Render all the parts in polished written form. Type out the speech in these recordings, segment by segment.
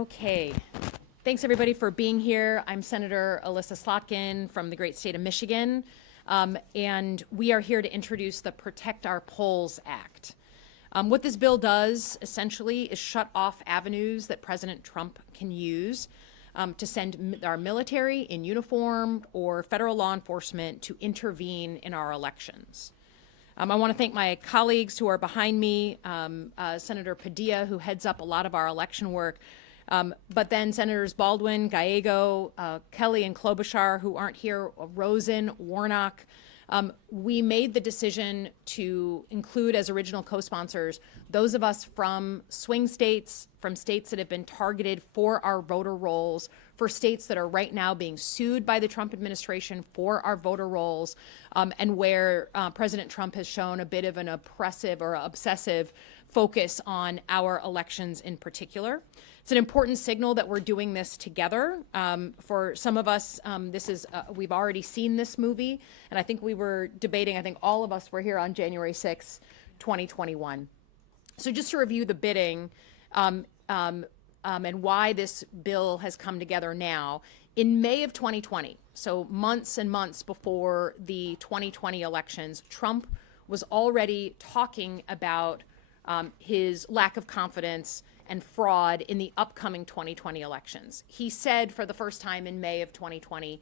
Okay. Thanks, everybody, for being here. I'm Senator Elissa Slotkin from the great state of Michigan, and we are here to introduce the Protect Our Polls Act. What this bill does, essentially, is shut off avenues that President Trump can use to send our military in uniform or federal law enforcement to intervene in our elections. I want to thank my colleagues who are behind me, Senator Padilla, who heads up a lot of our election work, but then Senators Baldwin, Gallego, Kelly, and Klobuchar, who aren't here, Rosen, Warnock. We made the decision to include as original co-sponsors those of us from swing states, from states that have been targeted for our voter rolls, for states that are right now being sued by the Trump administration for our voter rolls, and where President Trump has shown a bit of an oppressive or obsessive focus on our elections in particular. It's an important signal that we're doing this together. For some of us, we've already seen this movie, and I think we were debating, I think all of us were here on January 6, 2021. So just to review the bidding and why this bill has come together now, in May of 2020, so months and months before the 2020 elections, Trump was already talking about his lack of confidence and fraud in the upcoming 2020 elections. He said for the first time in May of 2020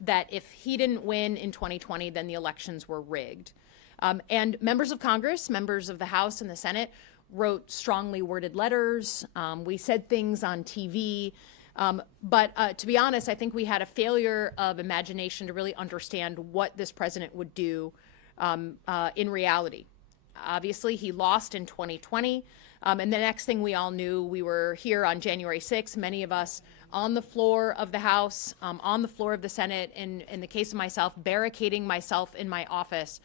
that if he didn't win in 2020, then the elections were rigged. And members of Congress, members of the House and the Senate, wrote strongly worded letters. We said things on TV. But to be honest, I think we had a failure of imagination to really understand what this president would do in reality. Obviously, he lost in 2020. And the next thing we all knew, we were here on January 6th, many of us on the floor of the House, on the floor of the Senate, and in the case of myself, barricading myself in my office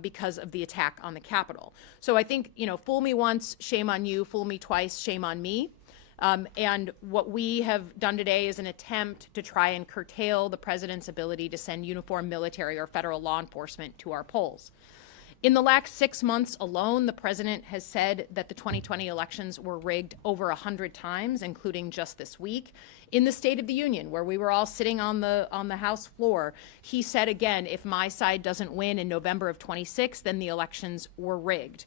because of the attack on the Capitol. So I think, fool me once, shame on you, fool me twice, shame on me. And what we have done today is an attempt to try and curtail the president's ability to send uniformed military or federal law enforcement to our polls. In the last 6 months alone, the president has said that the 2020 elections were rigged over 100 times, including just this week. In the State of the Union, where we were all sitting on the House floor, he said again, if my side doesn't win in November of 26, then the elections were rigged.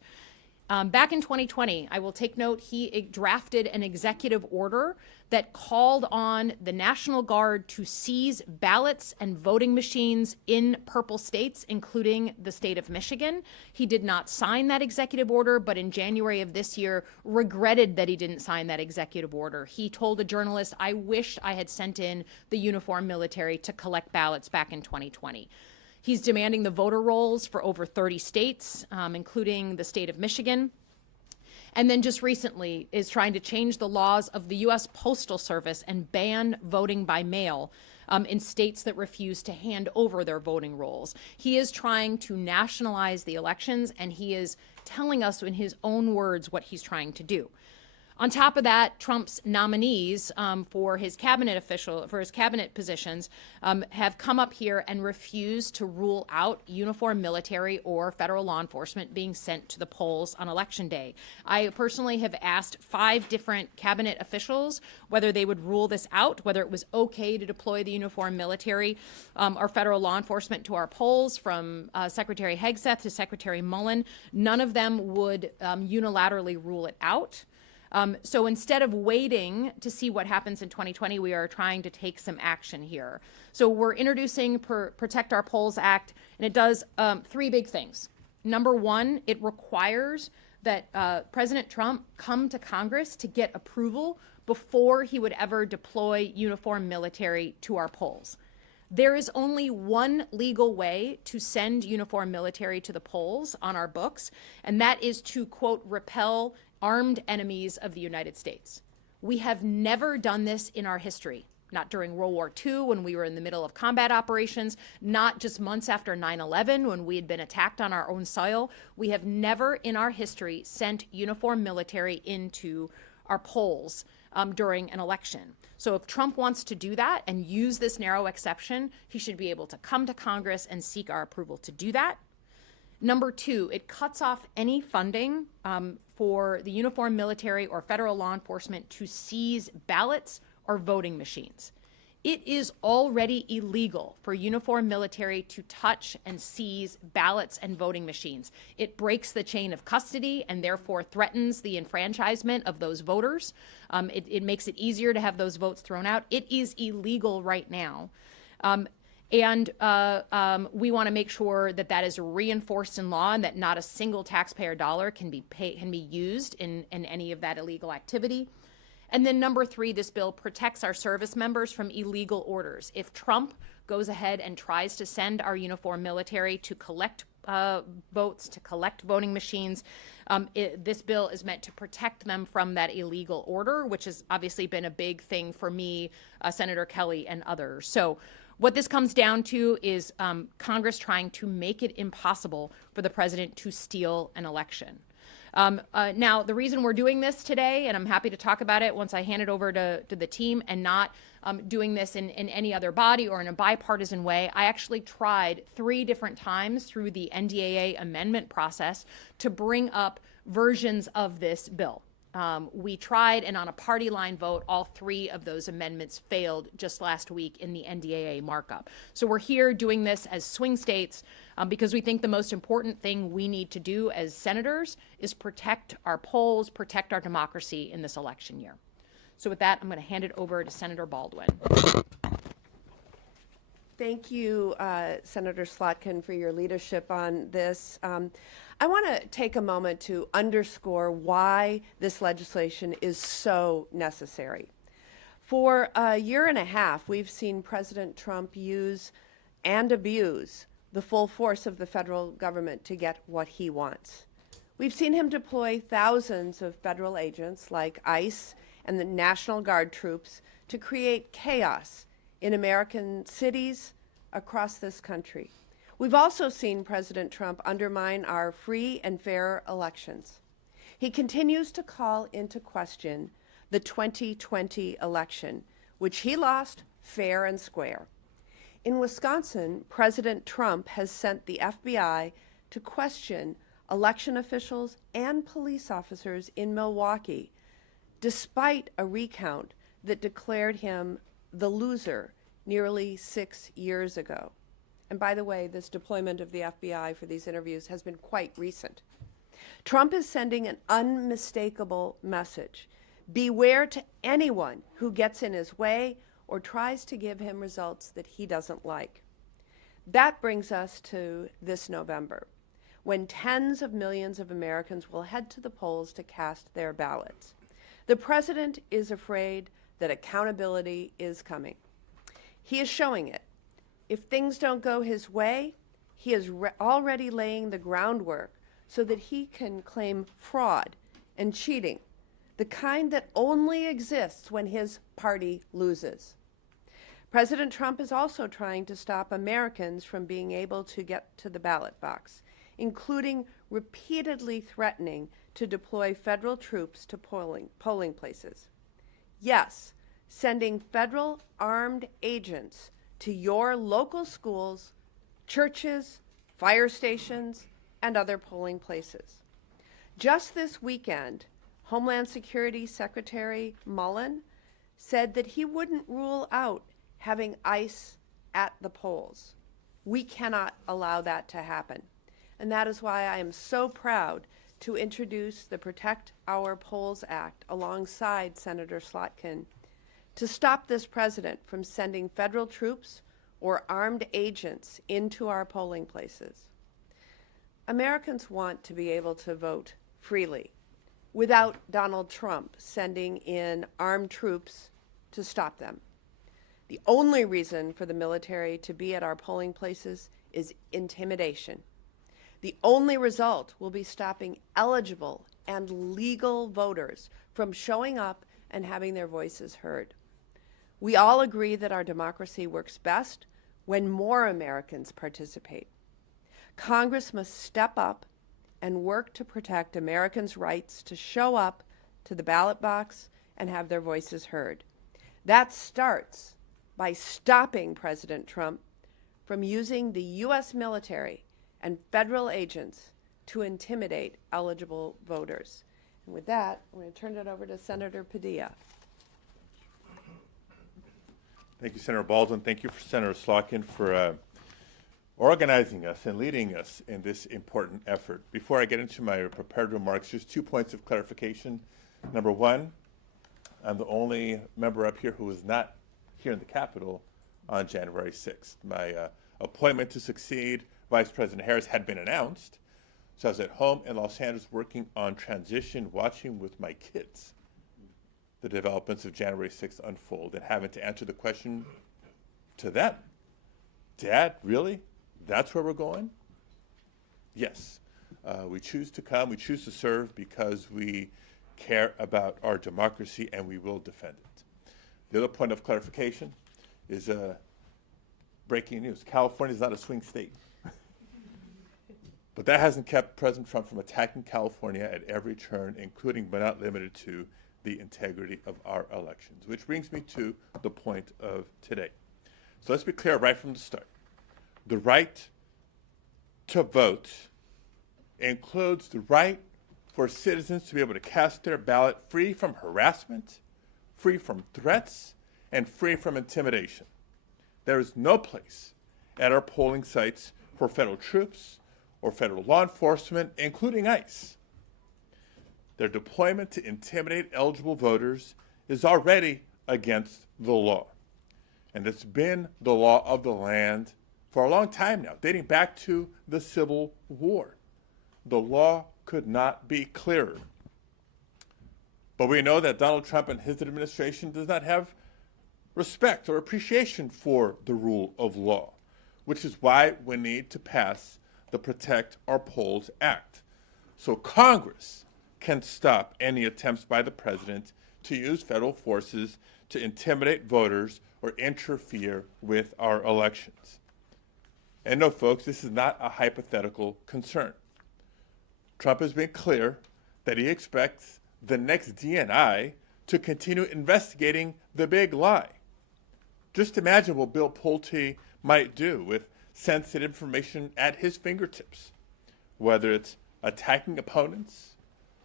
Back in 2020, I will take note, he drafted an executive order that called on the National Guard to seize ballots and voting machines in purple states, including the state of Michigan. He did not sign that executive order, but in January of this year, regretted that he didn't sign that executive order. He told a journalist, I wish I had sent in the uniformed military to collect ballots back in 2020. He's demanding the voter rolls for over 30 states, including the state of Michigan. And then just recently is trying to change the laws of the U.S. Postal Service and ban voting by mail in states that refuse to hand over their voting rolls. He is trying to nationalize the elections, and he is telling us in his own words what he's trying to do. On top of that, Trump's nominees for his cabinet positions have come up here and refused to rule out uniformed military or federal law enforcement being sent to the polls on Election Day. I personally have asked 5 different cabinet officials whether they would rule this out, whether it was okay to deploy the uniformed military or federal law enforcement to our polls, from Secretary Hegseth to Secretary Mullen. None of them would unilaterally rule it out. So instead of waiting to see what happens in 2020, we are trying to take some action here. So we're introducing Protect Our Polls Act, and it does 3 big things. Number 1, it requires that President Trump come to Congress to get approval before he would ever deploy uniformed military to our polls. There is only one legal way to send uniformed military to the polls on our books, and that is to, quote, repel armed enemies of the United States. We have never done this in our history, not during World War II when we were in the middle of combat operations, not just months after 9/11 when we had been attacked on our own soil. We have never in our history sent uniformed military into our polls during an election. So if Trump wants to do that and use this narrow exception, he should be able to come to Congress and seek our approval to do that. Number two, it cuts off any funding for the uniformed military or federal law enforcement to seize ballots or voting machines. It is already illegal for uniformed military to touch and seize ballots and voting machines. It breaks the chain of custody and therefore threatens the enfranchisement of those voters. It makes it easier to have those votes thrown out. It is illegal right now. And we want to make sure that that is reinforced in law and that not a single taxpayer dollar can be used in any of that illegal activity. And then number three, this bill protects our service members from illegal orders. If Trump goes ahead and tries to send our uniformed military to collect votes, to collect voting machines, this bill is meant to protect them from that illegal order, which has obviously been a big thing for me, Senator Kelly, and others. So what this comes down to is Congress trying to make it impossible for the president to steal an election. Now, the reason we're doing this today, and I'm happy to talk about it once I hand it over to the team, and not doing this in any other body or in a bipartisan way, I actually tried 3 different times through the NDAA amendment process to bring up versions of this bill. We tried, and on a party line vote, all 3 of those amendments failed just last week in the NDAA markup. So we're here doing this as swing states because we think the most important thing we need to do as senators is protect our polls, protect our democracy in this election year. So with that, I'm going to hand it over to Senator Baldwin. Thank you, Senator Slotkin, for your leadership on this. I want to take a moment to underscore why this legislation is so necessary. For a year and a half, we've seen President Trump use and abuse the full force of the federal government to get what he wants. We've seen him deploy thousands of federal agents like ICE and the National Guard troops to create chaos in American cities across this country. We've also seen President Trump undermine our free and fair elections. He continues to call into question the 2020 election, which he lost fair and square. In Wisconsin, President Trump has sent the FBI to question election officials and police officers in Milwaukee, despite a recount that declared him the loser nearly 6 years ago. And by the way, this deployment of the FBI for these interviews has been quite recent. Trump is sending an unmistakable message. Beware to anyone who gets in his way or tries to give him results that he doesn't like. That brings us to this November, when tens of millions of Americans will head to the polls to cast their ballots. The president is afraid that accountability is coming. He is showing it. If things don't go his way, he is already laying the groundwork so that he can claim fraud and cheating, the kind that only exists when his party loses. President Trump is also trying to stop Americans from being able to get to the ballot box, including repeatedly threatening to deploy federal troops to polling places. Yes, sending federal armed agents to your local schools, churches, fire stations, and other polling places. Just this weekend, Homeland Security Secretary Mullen said that he wouldn't rule out having ICE at the polls. We cannot allow that to happen. And that is why I am so proud to introduce the Protect Our Polls Act alongside Senator Slotkin to stop this president from sending federal troops or armed agents into our polling places. Americans want to be able to vote freely without Donald Trump sending in armed troops to stop them. The only reason for the military to be at our polling places is intimidation. The only result will be stopping eligible and legal voters from showing up and having their voices heard. We all agree that our democracy works best when more Americans participate. Congress must step up and work to protect Americans' rights to show up to the ballot box and have their voices heard. That starts by stopping President Trump from using the U.S. military and federal agents to intimidate eligible voters. And with that, I'm going to turn it over to Senator Padilla. Thank you, Senator Baldwin. Thank you, Senator Slotkin, for organizing us and leading us in this important effort. Before I get into my prepared remarks, just 2 points of clarification. Number one, I'm the only member up here who was not here in the Capitol on January 6th. My appointment to succeed Vice President Harris had been announced, so I was at home in Los Angeles working on transition, watching with my kids the developments of January 6th unfold and having to answer the question to them. Dad, really? That's where we're going? Yes. We choose to come, we choose to serve because we care about our democracy and we will defend it. The other point of clarification is breaking news. California is not a swing state. But that hasn't kept President Trump from attacking California at every turn, including but not limited to the integrity of our elections, which brings me to the point of today. So let's be clear right from the start. The right to vote includes the right for citizens to be able to cast their ballot free from harassment, free from threats, and free from intimidation. There is no place at our polling sites for federal troops or federal law enforcement, including ICE. Their deployment to intimidate eligible voters is already against the law. And it's been the law of the land for a long time now, dating back to the Civil War. The law could not be clearer. But we know that Donald Trump and his administration does not have respect or appreciation for the rule of law, which is why we need to pass the Protect Our Polls Act, so Congress can stop any attempts by the president to use federal forces to intimidate voters or interfere with our elections. And no, folks, this is not a hypothetical concern. Trump has been clear that he expects the next DNI to continue investigating the big lie. Just imagine what Bill Pulte might do with sensitive information at his fingertips, whether it's attacking opponents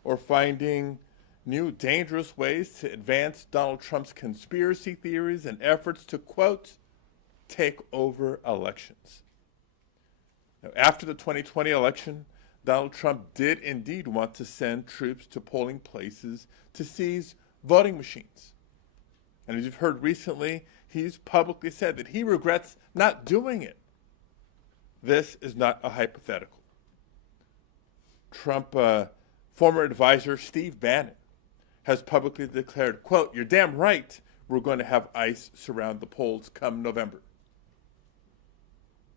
or finding new dangerous ways to advance Donald Trump's conspiracy theories and efforts to, quote, take over elections. Now, after the 2020 election, Donald Trump did indeed want to send troops to polling places to seize voting machines. And as you've heard recently, he's publicly said that he regrets not doing it. This is not a hypothetical. Trump former advisor Steve Bannon has publicly declared, quote, "You're damn right we're going to have ICE surround the polls come November."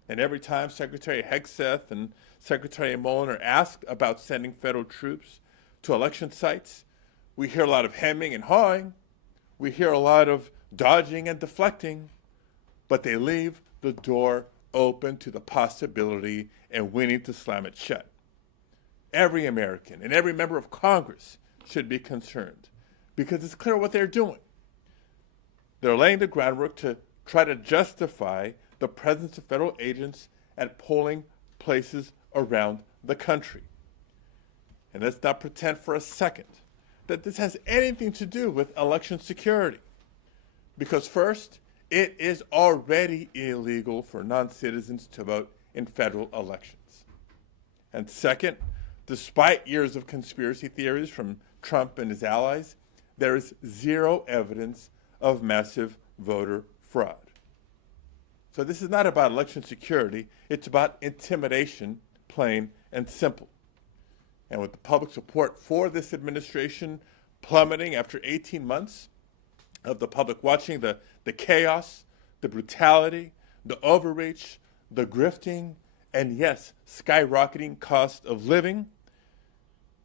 And every time Secretary Hegseth and Secretary Mullen are asked about sending federal troops to election sites, we hear a lot of hemming and hawing. We hear a lot of dodging and deflecting, but they leave the door open to the possibility and we need to slam it shut. Every American and every member of Congress should be concerned because it's clear what they're doing. They're laying the groundwork to try to justify the presence of federal agents at polling places around the country. And let's not pretend for a second that this has anything to do with election security. Because first, it is already illegal for non-citizens to vote in federal elections. And second, despite years of conspiracy theories from Trump and his allies, there is zero evidence of massive voter fraud. So this is not about election security, it's about intimidation, plain and simple. And with the public support for this administration plummeting after 18 months of the public watching the chaos, the brutality, the overreach, the grifting, and yes, skyrocketing cost of living,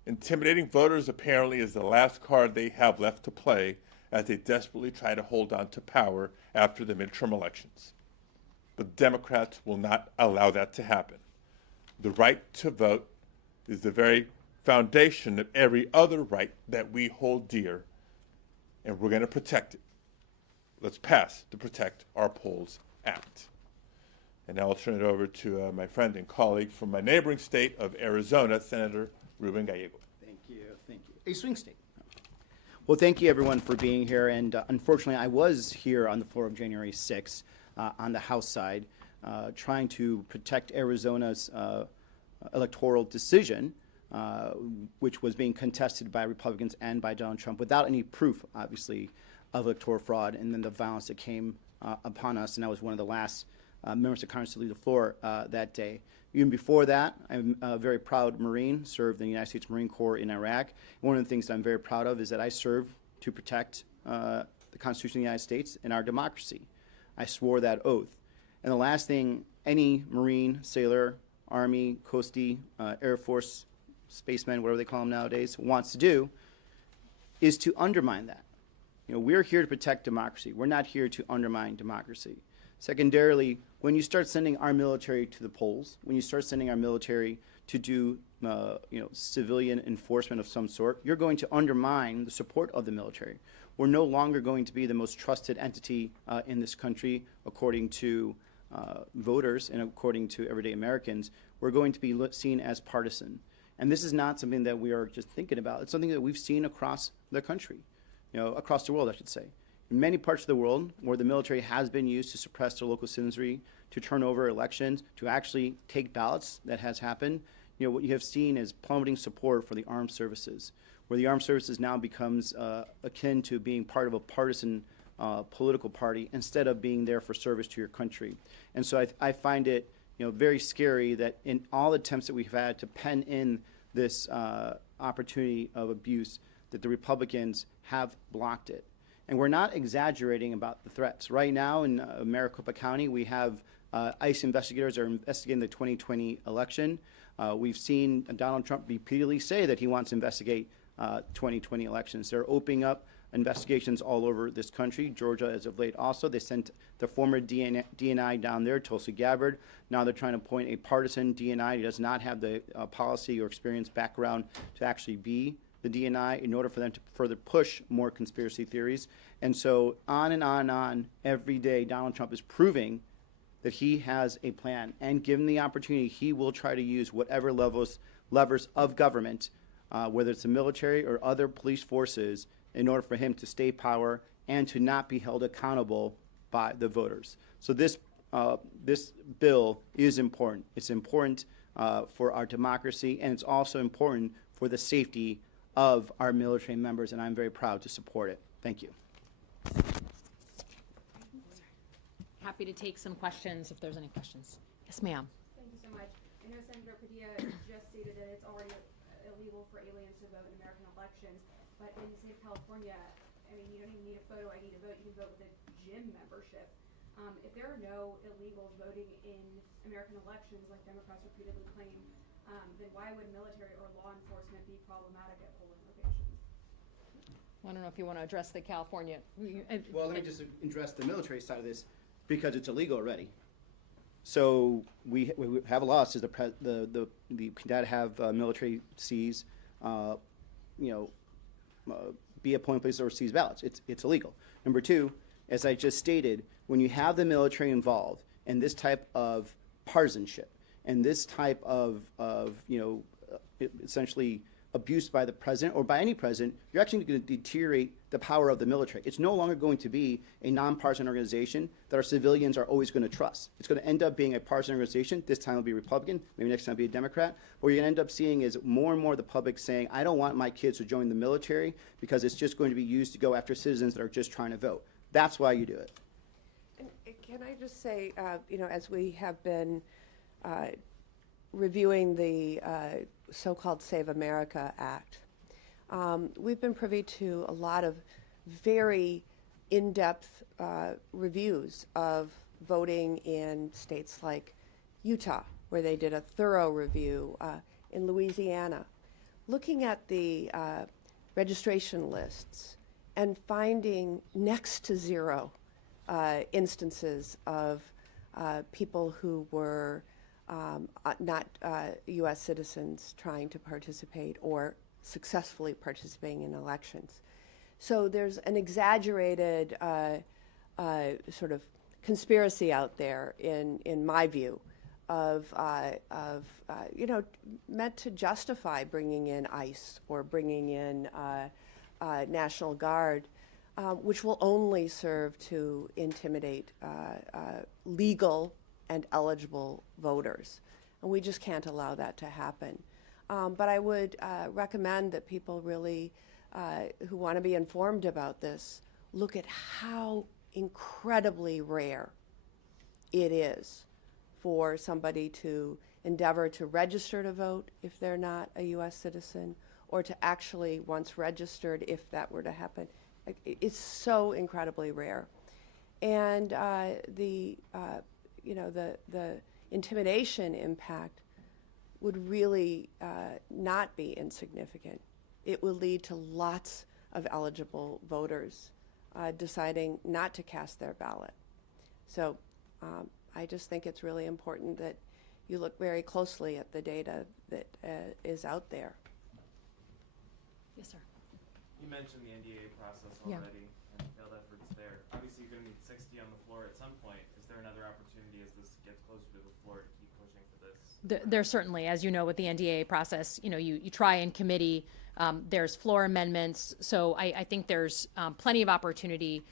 intimidating voters apparently is the last card they have left to play as they desperately try to hold on to power after the midterm elections. But Democrats will not allow that to happen. The right to vote is the very foundation of every other right that we hold dear, and we're going to protect it. Let's pass the Protect Our Polls Act. And now I'll turn it over to my friend and colleague from my neighboring state of Arizona, Senator Ruben Gallego. Thank you, thank you. A swing state. Well, thank you everyone for being here, and unfortunately I was here on the floor of January 6th on the House side trying to protect Arizona's electoral decision, which was being contested by Republicans and by Donald Trump without any proof, obviously, of electoral fraud, and then the violence that came upon us, and I was one of the last members of Congress to leave the floor that day. Even before that, I'm a very proud Marine, served in the United States Marine Corps in Iraq. One of the things that I'm very proud of is that I served to protect the Constitution of the United States and our democracy. I swore that oath. And the last thing any Marine, sailor, Army, Coastie, Air Force, spaceman, whatever they call them nowadays, wants to do is to undermine that. You know, we're here to protect democracy. We're not here to undermine democracy. Secondarily, when you start sending our military to the polls, when you start sending our military to do civilian enforcement of some sort, you're going to undermine the support of the military. We're no longer going to be the most trusted entity in this country, according to voters and according to everyday Americans. We're going to be seen as partisan. And this is not something that we are just thinking about. It's something that we've seen across the country, across the world, I should say. In many parts of the world where the military has been used to suppress their local citizenry, to turn over elections, to actually take ballots, that has happened, what you have seen is plummeting support for the armed services, where the armed services now becomes akin to being part of a partisan political party instead of being there for service to your country. And so I find it very scary that in all attempts that we've had to pen in this opportunity of abuse, that the Republicans have blocked it. And we're not exaggerating about the threats. Right now in Maricopa County, we have ICE investigators are investigating the 2020 election. We've seen Donald Trump repeatedly say that he wants to investigate 2020 elections. They're opening up investigations all over this country. Georgia, as of late, also. They sent the former DNI down there, Tulsi Gabbard. Now they're trying to appoint a partisan DNI who does not have the policy or experience background to actually be the DNI in order for them to further push more conspiracy theories. And so on and on and on, every day Donald Trump is proving that he has a plan. And given the opportunity, he will try to use whatever levers of government, whether it's the military or other police forces, in order for him to stay power and to not be held accountable by the voters. So this bill is important. It's important for our democracy, and it's also important for the safety of our military members, and I'm very proud to support it. Thank you. Happy to take some questions if there's any questions. Yes, ma'am. Thank you so much. I know Senator Padilla just stated that it's already illegal for aliens to vote in American elections, but in the state of California, I mean, you don't even need a photo ID to vote. You can vote with a gym membership. If there are no illegals voting in American elections, like Democrats repeatedly claim, then why would military or law enforcement be problematic at polling locations? I don't know if you want to address the California. Well, let me just address the military side of this, because it's illegal already. So we have a law that says you cannot have military seize, be appointed places or seize ballots. It's illegal. Number two, as I just stated, when you have the military involved in this type of partisanship and this type of essentially abuse by the president or by any president, you're actually going to deteriorate the power of the military. It's no longer going to be a nonpartisan organization that our civilians are always going to trust. It's going to end up being a partisan organization. This time it'll be Republican, maybe next time it'll be a Democrat. What you're going to end up seeing is more and more the public saying, I don't want my kids to join the military because it's just going to be used to go after citizens that are just trying to vote. That's why you do it. And can I just say, as we have been reviewing the so-called Save America Act, we've been privy to a lot of very in-depth reviews of voting in states like Utah, where they did a thorough review, in Louisiana, looking at the registration lists and finding next to zero instances of people who were not U.S. citizens trying to participate or successfully participating in elections. So there's an exaggerated sort of conspiracy out there, in my view, of meant to justify bringing in ICE or bringing in National Guard, which will only serve to intimidate legal and eligible voters. And we just can't allow that to happen. But I would recommend that people really, who want to be informed about this, look at how incredibly rare it is for somebody to endeavor to register to vote if they're not a U.S. citizen, or to actually, once registered, if that were to happen. It's so incredibly rare. And the intimidation impact would really not be insignificant. It will lead to lots of eligible voters deciding not to cast their ballot. So I just think it's really important that you look very closely at the data that is out there. Yes, sir. You mentioned the NDA process Yeah. already and failed efforts there. Obviously, you're going to need 60 on the floor at some point. Is there another opportunity as this gets closer to the floor to keep pushing for this? There's certainly, as you know, with the NDA process, you try in committee, there's floor amendments. So I think there's plenty of opportunity,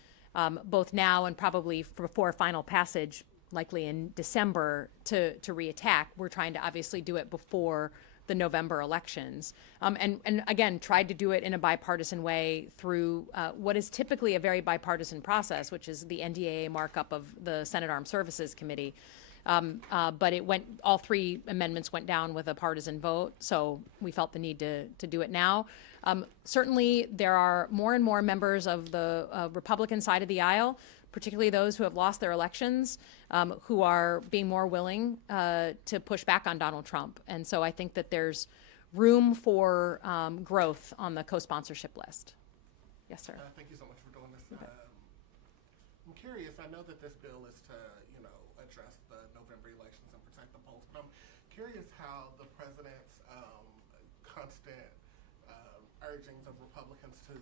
both now and probably before final passage, likely in December, to reattack. We're trying to obviously do it before the November elections. And again, tried to do it in a bipartisan way through what is typically a very bipartisan process, which is the NDAA markup of the Senate Armed Services Committee. But all three amendments went down with a partisan vote, so we felt the need to do it now. Certainly, there are more and more members of the Republican side of the aisle, particularly those who have lost their elections, who are being more willing to push back on Donald Trump. And so I think that there's room for growth on the co-sponsorship list. Yes, sir. Thank you so much for doing this. I'm curious, I know that this bill is to, address the November elections and protect the polls, but I'm curious how the president's constant urgings of Republicans to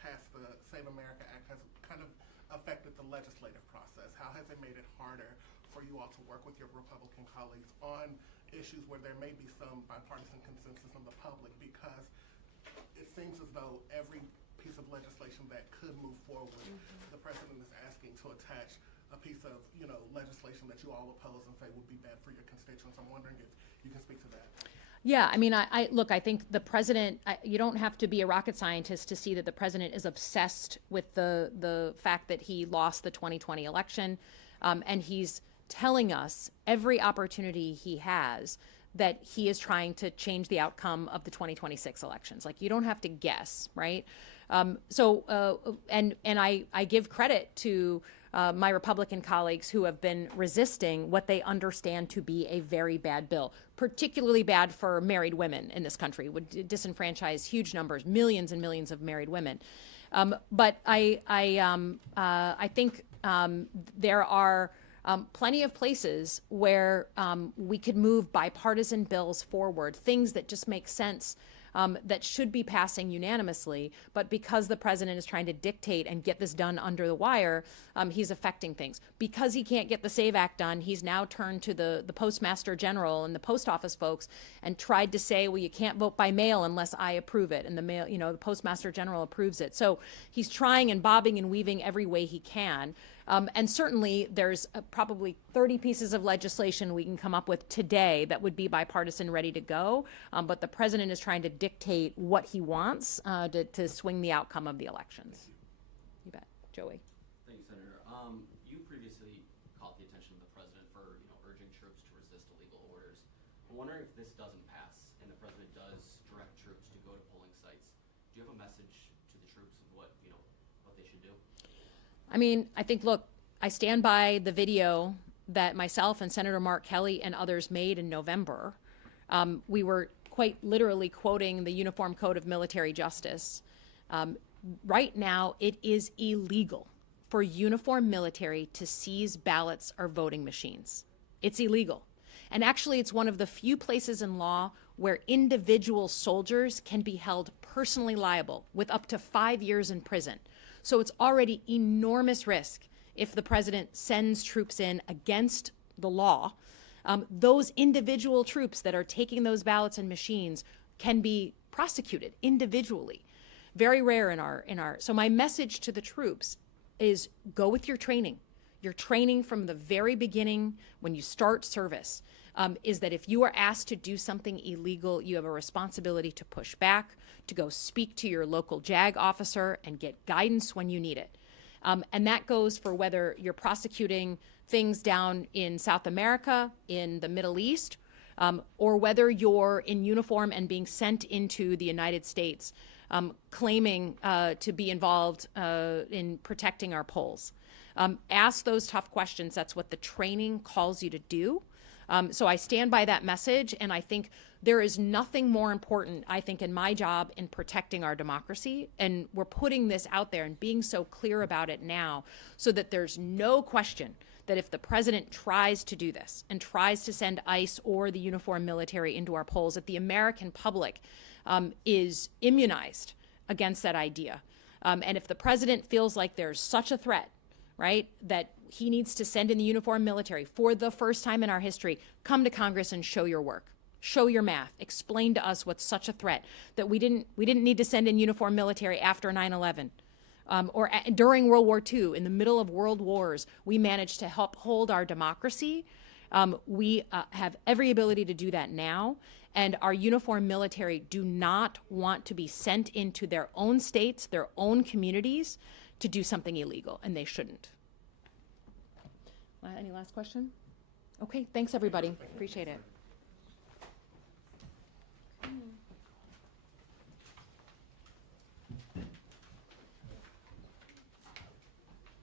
pass the Save America Act has kind of affected the legislative process. How has it made it harder for you all to work with your Republican colleagues on issues where there may be some bipartisan consensus in the public? Because it seems as though every piece of legislation that could move forward, the president is asking to attach a piece of, legislation that you all oppose and say would be bad for your constituents. I'm wondering if you can speak to that. Yeah, I mean, I think the president, you don't have to be a rocket scientist to see that the president is obsessed with the fact that he lost the 2020 election. And he's telling us every opportunity he has that he is trying to change the outcome of the 2026 elections. Like, you don't have to guess, right? And I give credit to my Republican colleagues who have been resisting what they understand to be a very bad bill, particularly bad for married women in this country, would disenfranchise huge numbers, millions and millions of married women. But I think there are plenty of places where we could move bipartisan bills forward, things that just make sense, that should be passing unanimously. But because the president is trying to dictate and get this done under the wire, he's affecting things. Because he can't get the SAVE Act done, he's now turned to the Postmaster General and the post office folks and tried to say, well, you can't vote by mail unless I approve it. And the Postmaster General approves it. So he's trying and bobbing and weaving every way he can. And certainly there's probably 30 pieces of legislation we can come up with today that would be bipartisan, ready to go. But the president is trying to dictate what he wants to swing the outcome of the elections. You bet. Joey. Thank you, Senator. You previously called the attention of the president for urging troops to resist illegal orders. I'm wondering if this doesn't pass and the president does direct troops to go to polling sites. Do you have a message to the troops of what they should do? I mean, I think, look, I stand by the video that myself and Senator Mark Kelly and others made in November. We were quite literally quoting the Uniform Code of Military Justice. Right now, it is illegal for uniformed military to seize ballots or voting machines. It's illegal. And actually, it's one of the few places in law where individual soldiers can be held personally liable with up to 5 years in prison. So it's already enormous risk if the president sends troops in against the law, those individual troops that are taking those ballots and machines can be prosecuted individually. Very rare in our. So my message to the troops is go with your training. Your training from the very beginning when you start service is that if you are asked to do something illegal, you have a responsibility to push back, to go speak to your local JAG officer and get guidance when you need it. And that goes for whether you're prosecuting things down in South America, in the Middle East, or whether you're in uniform and being sent into the United States, claiming to be involved in protecting our polls. Ask those tough questions. That's what the training calls you to do. So I stand by that message, and I think there is nothing more important, I think, in my job in protecting our democracy. And we're putting this out there and being so clear about it now so that there's no question that if the president tries to do this and tries to send ICE or the uniformed military into our polls, that the American public is immunized against that idea. And if the president feels like there's such a threat, right, that he needs to send in the uniformed military for the first time in our history, come to Congress and show your work. Show your math. Explain to us what's such a threat that we didn't need to send in uniformed military after 9/11. Or during World War II, in the middle of world wars, we managed to help hold our democracy. We have every ability to do that now. And our uniformed military do not want to be sent into their own states, their own communities, to do something illegal, and they shouldn't. Any last question? Okay, thanks everybody. Appreciate it.